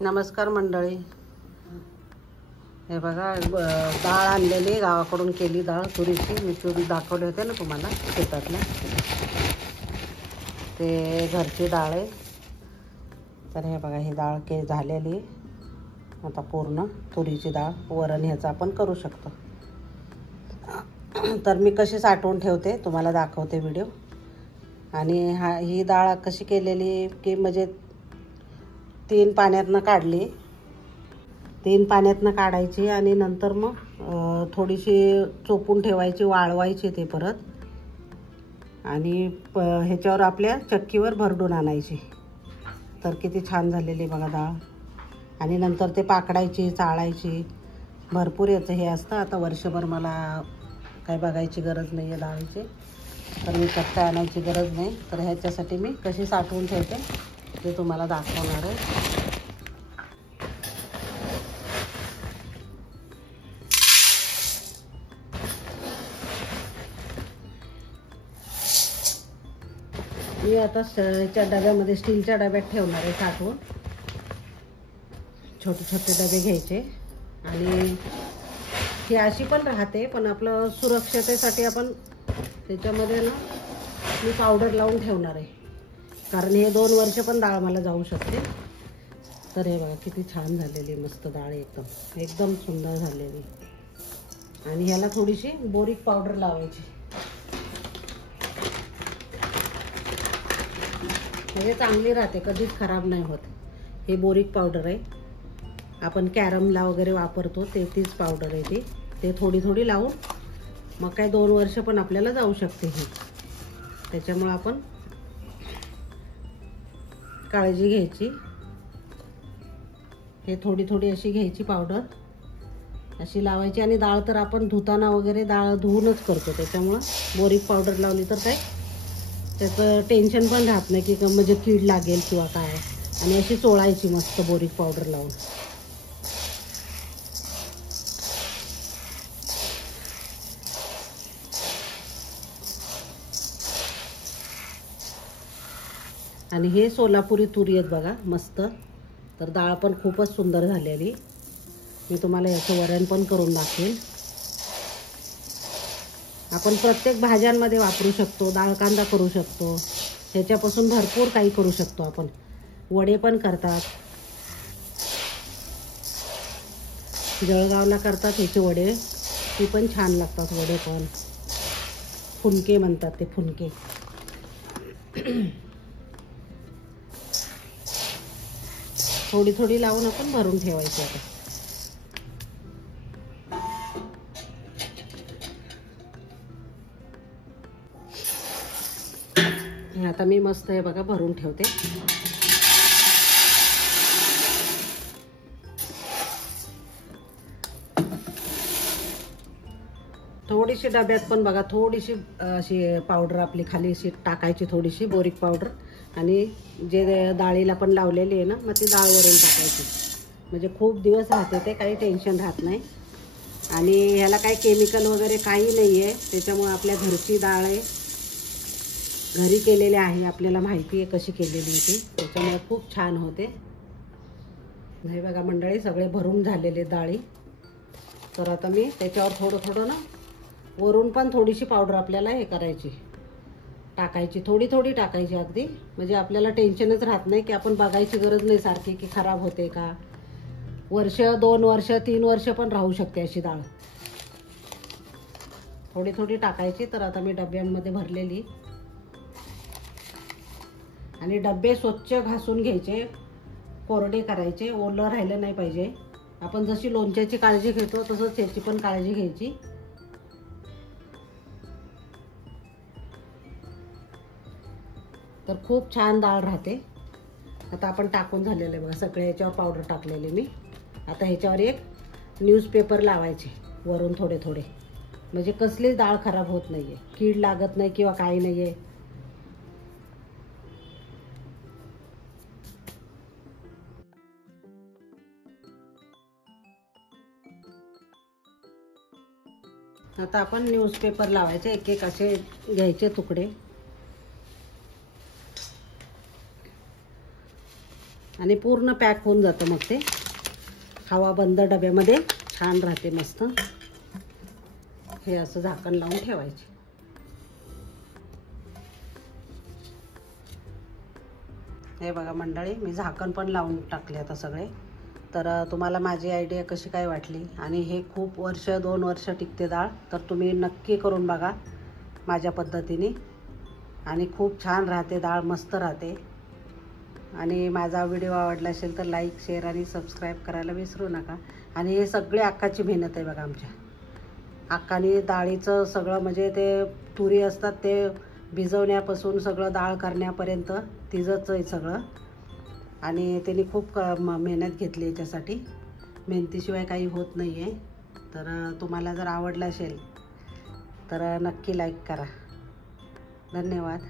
नमस्कार मंडळी, हे बघा डाळ आणलेली गावाकडून केली डाळ तुरीची. मी तुरी दाखवले होते ना तुम्हाला शेतातल्या, ते घरची डाळ आहे. तर हे बघा ही डाळ झालेली. आता पूर्ण तुरीची डाळ वरण ह्याचं आपण करू शकतो. तर मी कशी साठवून ठेवते तुम्हाला दाखवते व्हिडिओ. आणि ही डाळ कशी केलेली की म्हणजे 3 पाण्यातनं काढली. 3 पाण्यातनं काढायची आणि नंतर मग थोडीशी चोपून ठेवायची, वाळवायची ते परत. आणि ह्याच्यावर आपल्या चक्कीवर भरडून आणायची. तर किती छान झालेली बघा डाळ. आणि नंतर ते पाकडायची, चाळायची. भरपूर याचं हे असतं. आता वर्षभर मला काय बघायची गरज नाही आहे डाळीची, तर मी चक्का आणायची गरज नाही. तर ह्याच्यासाठी मी कशी साठवून ठेवते ते तुम्हाला दाखवणार आहे. मी आता ह्याच्या डब्यामध्ये, स्टीलच्या डब्यात ठेवणार आहे साठवून. छोटे छोटे डबे घ्यायचे. आणि ही अशी पण राहते, पण आपलं सुरक्षतेसाठी आपण त्याच्यामध्ये ना मी पावडर लावून ठेवणार आहे. कारण हे 2 वर्ष पण डाळ मला जाऊ शकते. तर हे बघा किती छान झालेली मस्त डाळ, एकदम एकदम सुंदर झालेली. आणि ह्याला थोडीशी बोरिक पावडर लावायची, म्हणजे चांगली राहते, कधीच खराब नाही होत. हे बोरिक पावडर आहे, आपण कॅरमला वगैरे वापरतो ते, तीच पावडर आहे ती. ते थोडी थोडी लावून मग काय 2 वर्ष पण आपल्याला जाऊ शकते ही. त्याच्यामुळे आपण काळजी घ्यायची. हे थोडी थोडी अशी घ्यायची पावडर, अशी लावायची. आणि डाळ तर आपण धुताना वगैरे डाळ धुवूनच करतो, त्याच्यामुळं बोरिक पावडर लावली तर काय त्याचं टेन्शन पण राहत नाही की म्हणजे कीड लागेल किंवा काय. आणि अशी चोळायची मस्त बोरिक पावडर लावून. आणि हे सोलापुरी तुरी आहेत बघा मस्त. तर डाळ पण खूपच सुंदर झालेली. मी तुम्हाला याचं वरण पण करून दाखवेन. आपण प्रत्येक भाज्यांमध्ये वापरू शकतो. डाळ कांदा करू शकतो, ह्याच्यापासून भरपूर काही करू शकतो आपण. वडे पण करतात, जळगावला करतात ह्याचे वडे, ती पण छान लागतात वडे पण. फुनके म्हणतात ते, फुनके. थोडी थोडी लावून आपण भरून ठेवायची. आता मी मस्त हे बघा भरून ठेवते. थोडीशी डब्यात पण बघा, थोडीशी अशी पावडर आपली खाली अशी टाकायची, थोडीशी बोरिक पावडर. आणि जे डाळीला पण लावलेली आहे ना, मग ती डाळ वरून टाकायची. म्हणजे खूप दिवस राहते ते, काही टेन्शन राहत नाही. आणि ह्याला काही केमिकल वगैरे काही नाही आहे. त्याच्यामुळे आपल्या घरची डाळ आहे, घरी केलेली आहे, आपल्याला माहिती आहे कशी केलेली ती. त्याच्यामुळे खूप छान होते. हे बघा मंडळी सगळे भरून झालेले डाळी. तर आता मी त्याच्यावर थोडं थोडं ना वरून पण थोडीशी पावडर आपल्याला हे करायची, टाकायची. थोडी थोडी टाकायची अगदी, म्हणजे आपल्याला टेन्शनच राहत नाही की आपण बघायची गरज नाही सारखी की खराब होते का. वर्ष, 2 वर्ष, 3 वर्ष पण राहू शकते अशी डाळ. थोडी थोडी टाकायची. तर आता मी डब्यांमध्ये भरलेली. आणि डबे स्वच्छ घासून घ्यायचे, कोरडे करायचे, ओलं राहिलं नाही पाहिजे. आपण जशी लोणच्याची काळजी घेतो तसंच याची पण काळजी घ्यायची. तर खूप छान डाळ राहते. आता आपण टाकून झालेले बघा सगळे, ह्याच्यावर पावडर टाकलेले मी. आता ह्याच्यावर एक न्यूजपेपर लावायचे वरून थोडे थोडे, म्हणजे कसलीच डाळ खराब होत नाहीये, कीड लागत नाही किंवा काही नाहीये. आता आपण न्यूजपेपर लावायचे, एक एक असे घ्यायचे तुकडे. आणि पूर्ण पॅक होऊन जातं. मग ते हवा बंद डब्यामध्ये छान राहते मस्त. हे असं झाकण लावून ठेवायचे. हे बघा मंडळी, मी झाकण पण लावून टाकले आता सगळे. तर तुम्हाला माझी आयडिया कशी काय वाटली, आणि हे खूप वर्ष 2 वर्ष टिकते डाळ, तर तुम्ही नक्की करून बघा माझ्या पद्धतीने. आणि खूप छान राहते डाळ, मस्त राहते. आणि माझा व्हिडिओ आवडला असेल तर लाईक, शेअर आणि सबस्क्राईब करायला विसरू नका. आणि हे सगळे अक्काची मेहनत आहे बघा. आमच्या अक्काने डाळीचं सगळं, म्हणजे ते तुरी असतात ते भिजवण्यापासून सगळं डाळ करण्यापर्यंत तिचंच आहे सगळं. आणि त्यांनी खूप मेहनत घेतली याच्यासाठी. मेहनतीशिवाय काही होत नाही आहे. तर तुम्हाला जर आवडलं असेल तर नक्की लाईक करा. धन्यवाद.